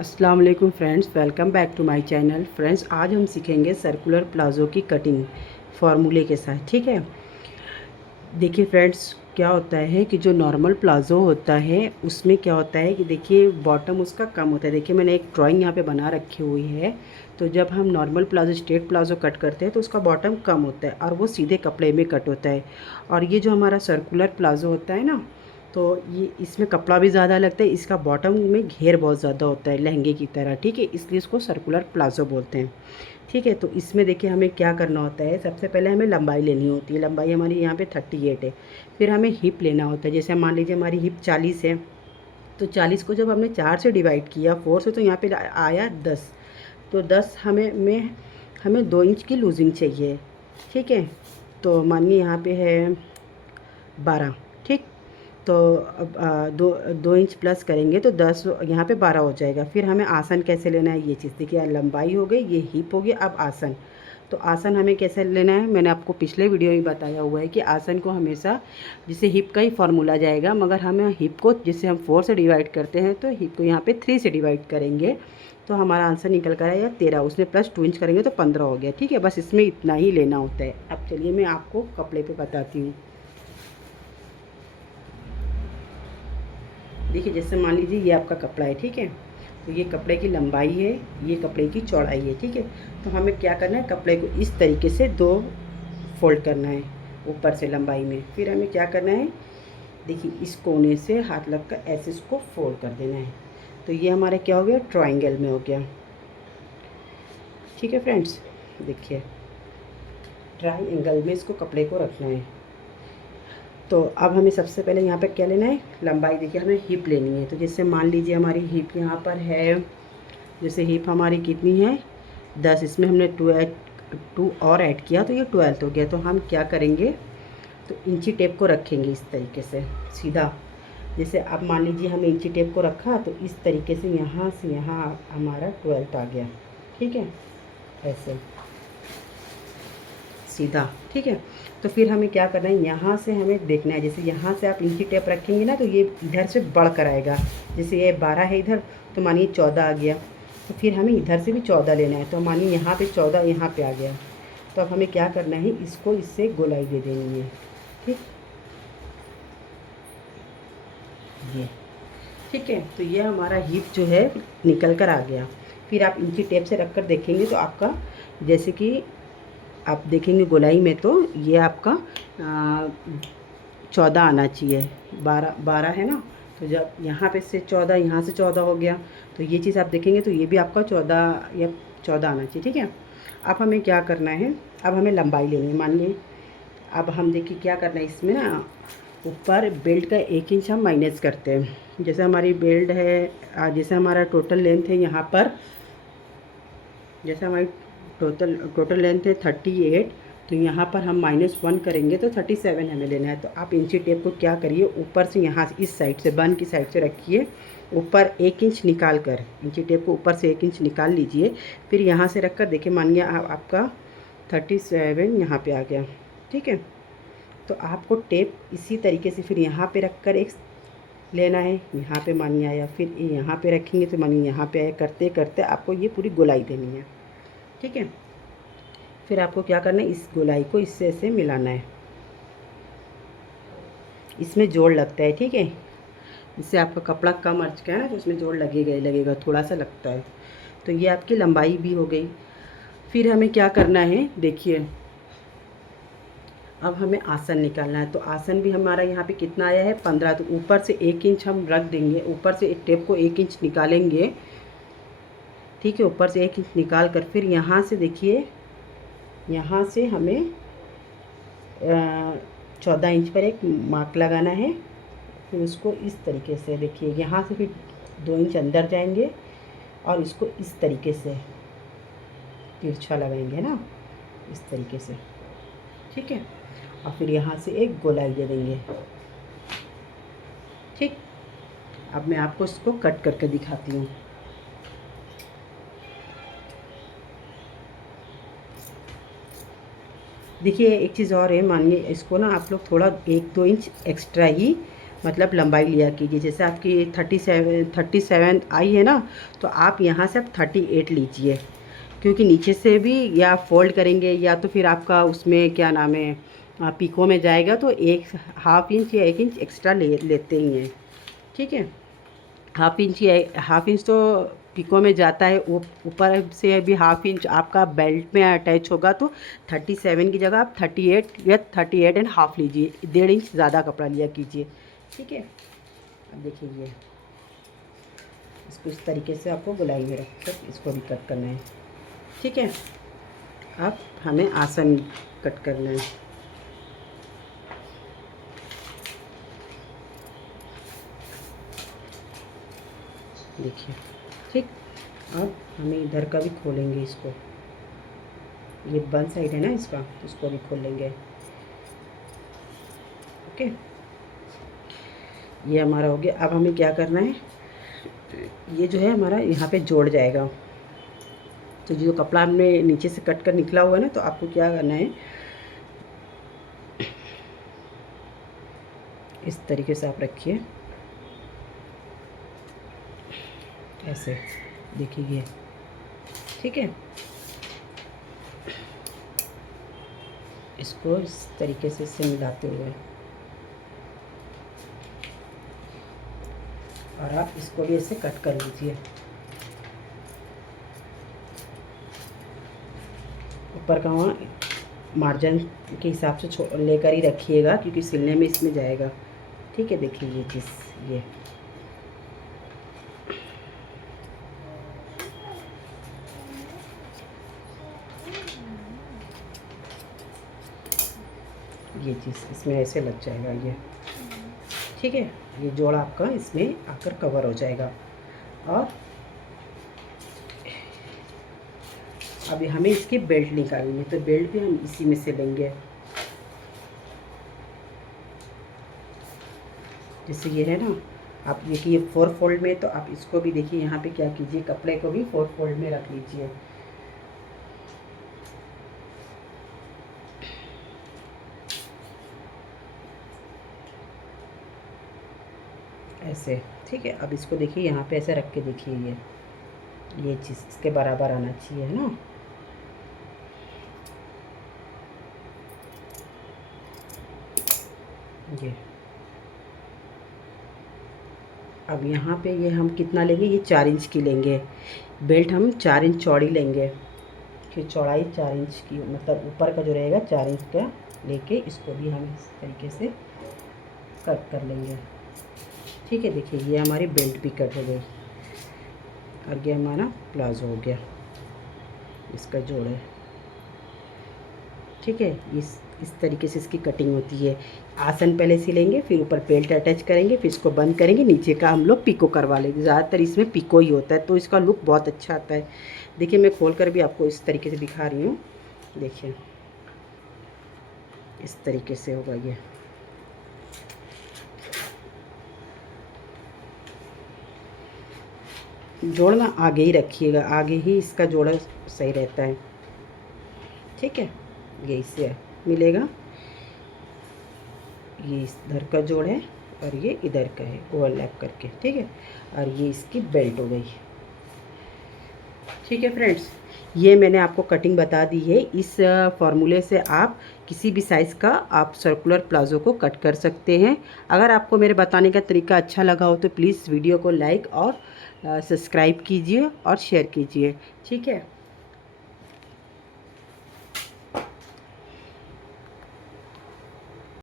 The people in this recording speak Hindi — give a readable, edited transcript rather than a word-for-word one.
अस्सलाम वालेकुम friends, welcome back to my channel. Friends, आज हम सीखेंगे सर्कुलर प्लाज़ो की कटिंग फार्मूले के साथ। ठीक है, देखिए फ्रेंड्स, क्या होता है कि जो नॉर्मल प्लाज़ो होता है उसमें क्या होता है कि देखिए बॉटम उसका कम होता है। देखिए मैंने एक ड्राइंग यहाँ पे बना रखी हुई है। तो जब हम normal palazzo straight palazzo cut करते हैं तो उसका बॉटम कम होता है और वो सीधे कपड़े में कट होता है। और ये जो हमारा सर्कुलर प्लाज़ो होता है ना, तो ये इसमें कपड़ा भी ज़्यादा लगता है, इसका बॉटम में घेर बहुत ज़्यादा होता है लहंगे की तरह। ठीक है, इसलिए इसको सर्कुलर प्लाज़ो बोलते हैं। ठीक है, तो इसमें देखिए हमें क्या करना होता है। सबसे पहले हमें लंबाई लेनी होती है। लंबाई हमारी यहाँ पे 38 है। फिर हमें हिप लेना होता है। जैसे मान लीजिए हमारी हिप 40 है, तो 40 को जब हमने 4 से डिवाइड किया, 4 से, तो यहाँ पे आया 10। तो 10 हमें 2 इंच की लूजिंग चाहिए। ठीक है, तो मानिए यहाँ पे है 12। ठीक, तो अब दो इंच प्लस करेंगे तो 10, यहाँ पे 12 हो जाएगा। फिर हमें आसन कैसे लेना है, ये चीज़ देखिए। लंबाई हो गई, ये हिप हो गई। अब आसन, तो आसन हमें कैसे लेना है, मैंने आपको पिछले वीडियो में बताया हुआ है कि आसन को हमेशा जिसे हिप का ही फॉर्मूला जाएगा, मगर हमें हिप को जिससे हम 4 से डिवाइड करते हैं, तो हिप को यहाँ पे 3 से डिवाइड करेंगे तो हमारा आंसर निकल कर आया 13। उसमें प्लस 2 इंच करेंगे तो 15 हो गया। ठीक है, बस इसमें इतना ही लेना होता है। अब चलिए मैं आपको कपड़े पे बताती हूँ। देखिए, जैसे मान लीजिए ये आपका कपड़ा है। ठीक है, तो ये कपड़े की लंबाई है, ये कपड़े की चौड़ाई है। ठीक है, तो हमें क्या करना है, कपड़े को इस तरीके से 2 फोल्ड करना है ऊपर से लंबाई में। फिर हमें क्या करना है, देखिए इस कोने से हाथ लगकर ऐसे इसको फोल्ड कर देना है। तो ये हमारा क्या हो गया, ट्रायंगल में हो गया। ठीक है फ्रेंड्स, देखिए ट्रायंगल में इसको कपड़े को रखना है। तो अब हमें सबसे पहले यहाँ पे क्या लेना है, लंबाई। देखिए हमें हिप लेनी है। तो जैसे मान लीजिए हमारी हिप यहाँ पर है, जैसे हिप हमारी कितनी है 10, इसमें हमने 2 और ऐड किया तो ये 12 हो गया। तो हम क्या करेंगे, तो इंची टेप को रखेंगे इस तरीके से सीधा। जैसे अब मान लीजिए हमने इंची टेप को रखा तो इस तरीके से यहाँ हमारा 12 आ गया। ठीक है, ऐसे सीधा। ठीक है, तो फिर हमें क्या करना है, यहाँ से हमें देखना है। जैसे यहाँ से आप इंची टेप रखेंगे ना तो ये इधर से बढ़ कर आएगा। जैसे ये 12 है इधर, तो मानिए 14 आ गया। तो फिर हमें इधर से भी 14 लेना है। तो मानिए यहाँ पे 14 यहाँ पे आ गया। तो अब हमें क्या करना है, इसको इससे गोलाई दे देनी है। ठीक, ये ठीक है, तो ये हमारा हिप जो है निकल कर आ गया। फिर आप इंची टेप से रख कर देखेंगे तो आपका, जैसे कि आप देखेंगे गोलाई में, तो ये आपका 14 आना चाहिए। 12 है ना, तो जब यहाँ पे से 14, यहाँ से 14 हो गया, तो ये चीज़ आप देखेंगे तो ये भी आपका 14 या 14 आना चाहिए। ठीक है, अब हमें क्या करना है, अब हमें लंबाई लेनी है। मानिए अब हम देखिए क्या करना है, इसमें ना ऊपर बेल्ट का 1 इंच हम माइनस करते हैं। जैसे हमारी बेल्ट है, जैसे हमारा टोटल लेंथ है यहाँ पर, जैसे हमारी टोटल लेंथ है 38, तो यहाँ पर हम -1 करेंगे तो 37 हमें लेना है। तो आप इंची टेप को क्या करिए, ऊपर से यहाँ से इस साइड से, बन की साइड से रखिए, ऊपर 1 इंच निकाल कर, इंची टेप को ऊपर से 1 इंच निकाल लीजिए। फिर यहाँ से रख कर देखिए, मानिए आपका 37 यहाँ पे आ गया। ठीक है, तो आपको टेप इसी तरीके से फिर यहाँ पे रख कर एक लेना है। यहाँ पे मानिए आया, फिर यहाँ पे रखेंगे तो मानिए यहाँ पे आया। करते करते आपको ये पूरी गोलाई देनी है। ठीक है, फिर आपको क्या करना है, इस गोलाई को इससे ऐसे मिलाना है। इसमें जोड़ लगता है। ठीक है, इससे आपका कपड़ा कम अर्ज का है ना, तो उसमें जोड़ लगेगा ही लगेगा, थोड़ा सा लगता है। तो ये आपकी लंबाई भी हो गई। फिर हमें क्या करना है, देखिए अब हमें आसन निकालना है। तो आसन भी हमारा यहाँ पे कितना आया है, 15। तो ऊपर से 1 इंच हम रख देंगे, ऊपर से एक टेप को 1 इंच निकालेंगे। ठीक है, ऊपर से 1 इंच निकाल कर फिर यहाँ से देखिए, यहाँ से हमें 14 इंच पर एक मार्क लगाना है। फिर उसको इस तरीके से देखिए, यहाँ से फिर 2 इंच अंदर जाएंगे और इसको इस तरीके से तिरछा लगाएंगे ना, इस तरीके से। ठीक है, और फिर यहाँ से एक गोलाई दे देंगे। ठीक, अब मैं आपको इसको कट करके दिखाती हूँ। देखिए एक चीज़ और है, मानिए इसको ना आप लोग थोड़ा 1-2 इंच एक्स्ट्रा ही मतलब लंबाई लिया कीजिए। जैसे आपकी 37 आई है ना, तो आप यहाँ से आप 38 लीजिए, क्योंकि नीचे से भी या फोल्ड करेंगे या तो फिर आपका उसमें क्या नाम है पिको में जाएगा, तो एक हाफ इंच या 1 इंच एक्स्ट्रा लेते ही हैं। ठीक है, हाफ इंच तो पिको में जाता है, वो ऊपर से भी हाफ इंच आपका बेल्ट में अटैच होगा, तो 37 की जगह आप 38 या 38.5 लीजिए, 1.5 इंच ज़्यादा कपड़ा लिया कीजिए। ठीक है, अब देखिए ये इसको इस तरीके से आपको गोलाई में रख कर इसको भी कट करना है। ठीक है, अब हमें आसन कट करना है। देखिए, ठीक, अब हमें इधर का भी खोलेंगे इसको, ये बंद साइड है ना इसका, तो इसको भी खोल लेंगे। ओके, ये हमारा हो गया। अब हमें क्या करना है, ये जो है हमारा यहाँ पे जोड़ जाएगा, तो जो कपड़ा हमने नीचे से कट कर निकला हुआ है ना, तो आपको क्या करना है, इस तरीके से आप रखिए, ऐसे देखिए ये। ठीक है, इसको इस तरीके से इससे मिलाते हुए, और आप इसको भी ऐसे कट कर लीजिए। ऊपर का वहाँ मार्जिन के हिसाब से लेकर ही रखिएगा, क्योंकि सिलने में इसमें जाएगा। ठीक है, देखिए ये चीज़, ये चीज़ इसमें ऐसे लग जाएगा ये। ठीक है, ये जोड़ आपका इसमें आकर कवर हो जाएगा। और अभी हमें इसकी बेल्ट निकालनी है, तो बेल्ट भी हम इसी में से लेंगे। जैसे ये है ना, आप देखिए 4 फोल्ड में, तो आप इसको भी देखिए यहाँ पे क्या कीजिए, कपड़े को भी 4 फोल्ड में रख लीजिए। ऐसे। ठीक है, अब इसको देखिए यहाँ पे ऐसे रख के देखिए, ये चीज़ इसके बराबर आना चाहिए, है ना। ये अब यहाँ पे ये हम कितना लेंगे, ये 4 इंच की लेंगे बेल्ट, हम 4 इंच चौड़ी लेंगे, फिर चौड़ाई 4 इंच की, मतलब ऊपर का जो रहेगा 4 इंच का लेके इसको भी हम इस तरीके से कट कर लेंगे। ठीक है, देखिए ये हमारी बेल्ट भी कट हो गई, और ये हमारा प्लाजो हो गया, इसका जोड़ है। ठीक है, इस तरीके से इसकी कटिंग होती है। आसन पहले सिलेंगे, फिर ऊपर बेल्ट अटैच करेंगे, फिर इसको बंद करेंगे, नीचे का हम लोग पिको करवा लेंगे। ज़्यादातर इसमें पिको ही होता है, तो इसका लुक बहुत अच्छा आता है। देखिए, मैं खोल कर भी आपको इस तरीके से दिखा रही हूँ। देखिए, इस तरीके से होगा ये। जोड़ना आगे ही रखिएगा, आगे ही इसका जोड़ा सही रहता है। ठीक है, ये इससे मिलेगा, ये इधर का जोड़ है और ये इधर का है ओवरलैप करके। ठीक है, और ये इसकी बेल्ट हो गई। ठीक है फ्रेंड्स, ये मैंने आपको कटिंग बता दी है। इस फार्मूले से आप किसी भी साइज़ का आप सर्कुलर प्लाज़ो को कट कर सकते हैं। अगर आपको मेरे बताने का तरीका अच्छा लगा हो तो प्लीज़ वीडियो को लाइक और सब्सक्राइब कीजिए और शेयर कीजिए। ठीक है।